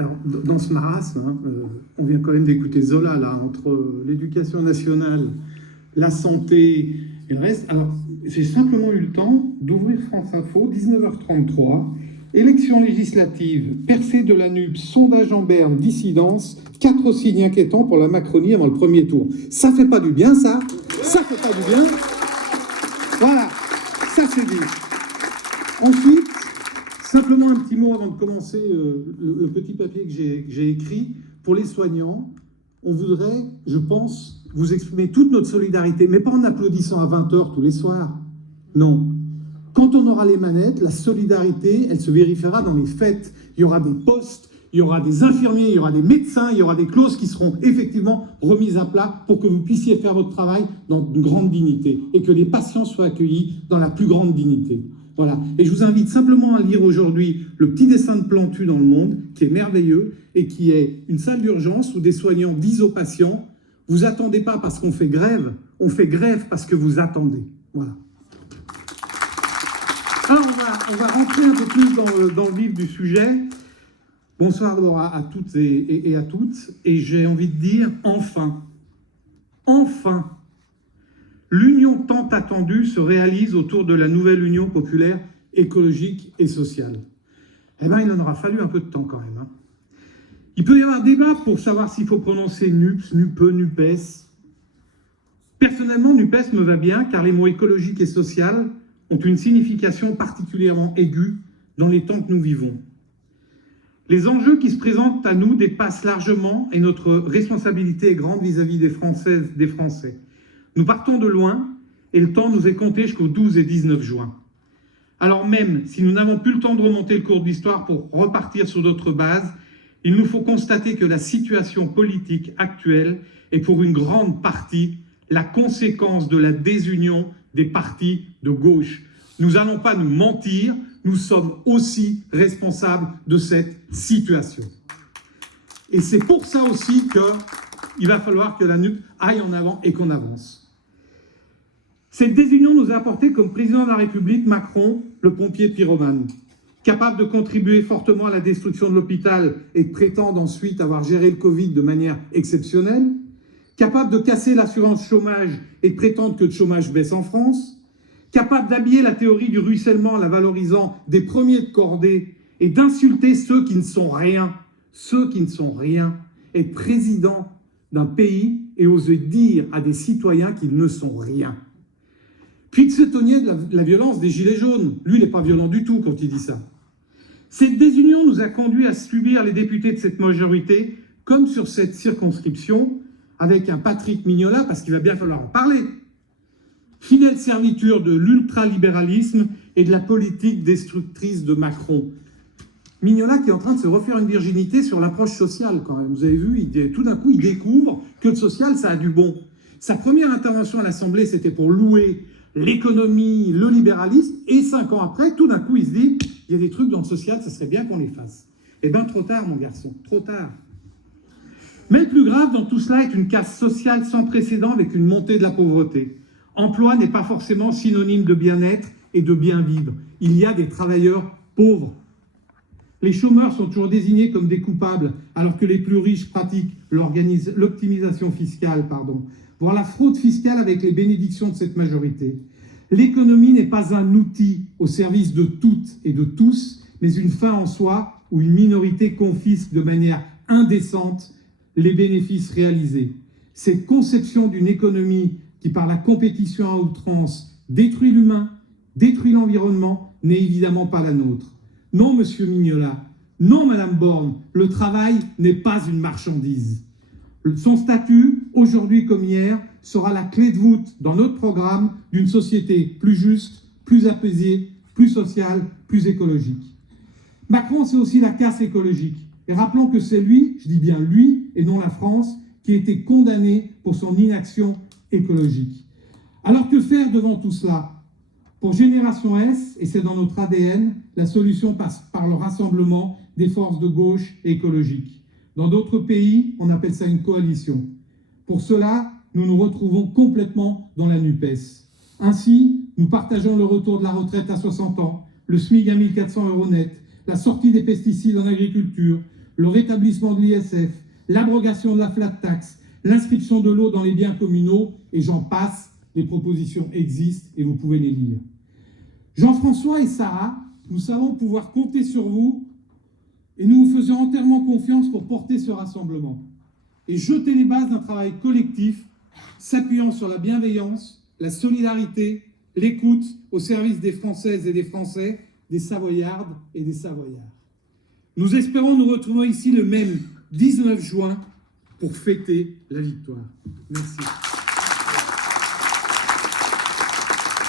alors, dans ce marasme, on vient quand même d'écouter Zola, là, entre l'éducation nationale, la santé et le reste. Alors, j'ai simplement eu le temps d'ouvrir France Info, 19h33, élections législatives, percée de la NUP, sondage en berne, dissidence, 4 signes inquiétants pour la Macronie avant le premier tour. Ça fait pas du bien, ça. Ça fait pas du bien. Voilà, ça c'est dit. Ensuite, simplement un petit mot avant de commencer le petit papier que j'ai écrit. Pour les soignants, on voudrait, je pense, vous exprimer toute notre solidarité, mais pas en applaudissant à 20h tous les soirs. Non. Quand on aura les manettes, la solidarité, elle se vérifiera dans les faits. Il y aura des postes, il y aura des infirmiers, il y aura des médecins, il y aura des clauses qui seront effectivement remises à plat pour que vous puissiez faire votre travail dans une grande dignité et que les patients soient accueillis dans la plus grande dignité. Voilà. Et je vous invite simplement à lire aujourd'hui le petit dessin de Plantu dans Le Monde, qui est merveilleux et qui est une salle d'urgence où des soignants disent aux patients « Vous attendez pas parce qu'on fait grève, on fait grève parce que vous attendez. » Voilà. Alors, on va rentrer un peu plus dans le vif du sujet. Bonsoir d'abord à toutes et à toutes. Et j'ai envie de dire, enfin, l'union tant attendue se réalise autour de la nouvelle Union populaire écologique et sociale. Eh bien, il en aura fallu un peu de temps quand même. Il peut y avoir débat pour savoir s'il faut prononcer NUPS, NUPE, NUPES. Personnellement, NUPES me va bien car les mots écologique et social ont une signification particulièrement aiguë dans les temps que nous vivons. Les enjeux qui se présentent à nous dépassent largement et notre responsabilité est grande vis-à-vis des Françaises, des Français. Nous partons de loin et le temps nous est compté jusqu'au 12 et 19 juin. Alors même si nous n'avons plus le temps de remonter le cours de l'histoire pour repartir sur d'autres bases, il nous faut constater que la situation politique actuelle est pour une grande partie la conséquence de la désunion des partis de gauche. Nous n'allons pas nous mentir, nous sommes aussi responsables de cette situation. Et c'est pour ça aussi qu'il va falloir que la NUP aille en avant et qu'on avance. Cette désunion nous a apporté comme président de la République Macron, le pompier pyromane, capable de contribuer fortement à la destruction de l'hôpital et de prétendre ensuite avoir géré le Covid de manière exceptionnelle, capable de casser l'assurance chômage et de prétendre que le chômage baisse en France, capable d'habiller la théorie du ruissellement en la valorisant des premiers de cordée et d'insulter ceux qui ne sont rien, être président d'un pays et oser dire à des citoyens qu'ils ne sont rien. Puis de s'étonner de la violence des gilets jaunes. Lui, il n'est pas violent du tout quand il dit ça. Cette désunion nous a conduit à subir les députés de cette majorité, comme sur cette circonscription, avec un Patrick Mignola, parce qu'il va bien falloir en parler. Fidèle serviteur de l'ultralibéralisme et de la politique destructrice de Macron. Mignola qui est en train de se refaire une virginité sur l'approche sociale quand même. Vous avez vu, tout d'un coup, il découvre que le social, ça a du bon. Sa première intervention à l'Assemblée, c'était pour louer l'économie, le libéralisme, et 5 ans après, tout d'un coup, il se dit, il y a des trucs dans le social, ça serait bien qu'on les fasse. Eh bien, trop tard, mon garçon, trop tard. Mais le plus grave dans tout cela est une casse sociale sans précédent avec une montée de la pauvreté. Emploi n'est pas forcément synonyme de bien-être et de bien vivre. Il y a des travailleurs pauvres. Les chômeurs sont toujours désignés comme des coupables, alors que les plus riches pratiquent l'optimisation fiscale, voire la fraude fiscale avec les bénédictions de cette majorité. L'économie n'est pas un outil au service de toutes et de tous, mais une fin en soi où une minorité confisque de manière indécente les bénéfices réalisés. Cette conception d'une économie qui, par la compétition à outrance, détruit l'humain, détruit l'environnement, n'est évidemment pas la nôtre. Non, monsieur Mignola, non, madame Borne, le travail n'est pas une marchandise. Son statut, aujourd'hui comme hier, sera la clé de voûte dans notre programme d'une société plus juste, plus apaisée, plus sociale, plus écologique. Macron, c'est aussi la casse écologique. Et rappelons que c'est lui, je dis bien lui, et non la France, qui a été condamné pour son inaction écologique. Alors que faire devant tout cela ? Pour Génération S, et c'est dans notre ADN, la solution passe par le rassemblement des forces de gauche écologiques. Dans d'autres pays, on appelle ça une coalition. Pour cela, nous nous retrouvons complètement dans la NUPES. Ainsi, nous partageons le retour de la retraite à 60 ans, le SMIC à 1 400 € net, la sortie des pesticides en agriculture, le rétablissement de l'ISF, l'abrogation de la flat tax, l'inscription de l'eau dans les biens communaux, et j'en passe, les propositions existent et vous pouvez les lire. Jean-François et Sarah, nous savons pouvoir compter sur vous et nous vous faisons entièrement confiance pour porter ce rassemblement et jeter les bases d'un travail collectif s'appuyant sur la bienveillance, la solidarité, l'écoute au service des Françaises et des Français, des Savoyardes et des Savoyards. Nous espérons nous retrouver ici le même 19 juin pour fêter la victoire. Merci.